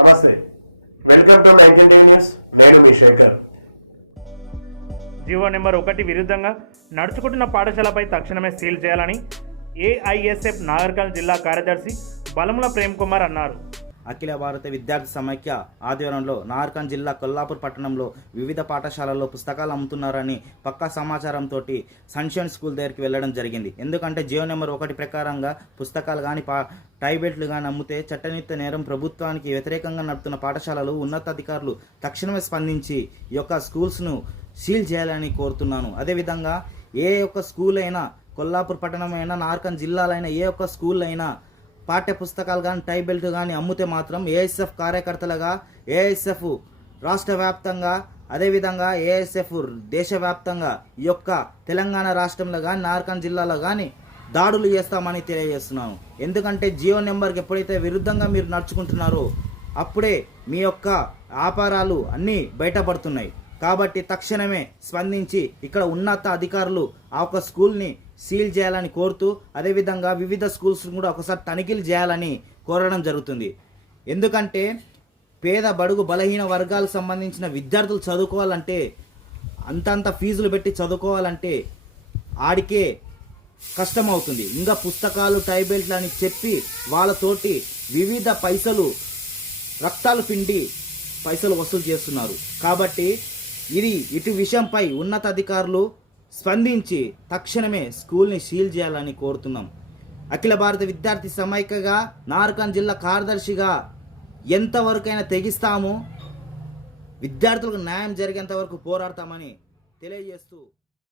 నమస్తే. Welcome to news. నేను మీ శేఖర్. జీవో నెంబర్ ఒకటి విరుద్ధంగా నడుచుకుంటున్న పాఠశాలపై తక్షణమే సీల్ చేయాలని ఏఐఎస్ఎఫ్ నాగర్కల్ జిల్లా కార్యదర్శి బలముల ప్రేమ్ కుమార్ అన్నారు. అఖిల భారత విద్యార్థి సమైక్య ఆధ్వర్యంలో నార్కన్ జిల్లా కొల్లాపూర్ పట్టణంలో వివిధ పాఠశాలల్లో పుస్తకాలు అమ్ముతున్నారని పక్కా సమాచారంతో సన్షైన్ స్కూల్ దగ్గరికి వెళ్ళడం జరిగింది. ఎందుకంటే జియో నెంబర్ ఒకటి ప్రకారంగా పుస్తకాలు కానీ పా టైబెట్లు కానీ అమ్మితే చట్టనీత నేరం ప్రభుత్వానికి వ్యతిరేకంగా నడుపుతున్న పాఠశాలలు ఉన్నతాధికారులు తక్షణమే స్పందించి ఈ యొక్క స్కూల్స్ను సీల్ చేయాలని కోరుతున్నాను. అదేవిధంగా ఏ ఒక్క స్కూల్ అయినా కొల్లాపూర్ పట్టణమైనా నార్కన్ జిల్లాలైనా ఏ ఒక్క స్కూల్ అయినా పాఠ్య పుస్తకాలు కానీ టై బెల్ట్ కానీ అమ్మితే మాత్రం ఏఎస్ఎఫ్ కార్యకర్తలుగా ఏఎస్ఎఫ్ రాష్ట్ర వ్యాప్తంగా అదేవిధంగా ఏఎస్ఎఫ్ దేశవ్యాప్తంగా ఈ యొక్క తెలంగాణ రాష్ట్రంలో కానీ నార్కన్ జిల్లాలో కానీ దాడులు చేస్తామని తెలియజేస్తున్నాను ఎందుకంటే జియో నెంబర్కి ఎప్పుడైతే విరుద్ధంగా మీరు నడుచుకుంటున్నారో అప్పుడే మీ యొక్క వ్యాపారాలు అన్నీ బయటపడుతున్నాయి. కాబట్టి తక్షణమే స్పందించి ఇక్కడ ఉన్నత అధికారులు ఆ ఒక్క స్కూల్ని సీల్ చేయాలని కోరుతూ అదేవిధంగా వివిధ స్కూల్స్ కూడా ఒకసారి తనిఖీలు చేయాలని కోరడం జరుగుతుంది. ఎందుకంటే పేద బడుగు బలహీన వర్గాలకు సంబంధించిన విద్యార్థులు చదువుకోవాలంటే అంతంత ఫీజులు పెట్టి చదువుకోవాలంటే ఆడికే కష్టం అవుతుంది ఇంకా పుస్తకాలు టైబెల్ట్లు అని చెప్పి వాళ్ళతోటి వివిధ పైసలు రక్తాలు పిండి పైసలు వసూలు చేస్తున్నారు. కాబట్టి ఇది ఇటు విషయంపై ఉన్నతాధికారులు స్పందించి తక్షణమే స్కూల్ని సీల్ చేయాలని కోరుతున్నాం. అఖిల భారత విద్యార్థి సమైక్యగా నార్కన్ జిల్లా కార్యదర్శిగా ఎంతవరకైనా తెగిస్తాము. విద్యార్థులకు న్యాయం జరిగేంత వరకు పోరాడతామని తెలియజేస్తూ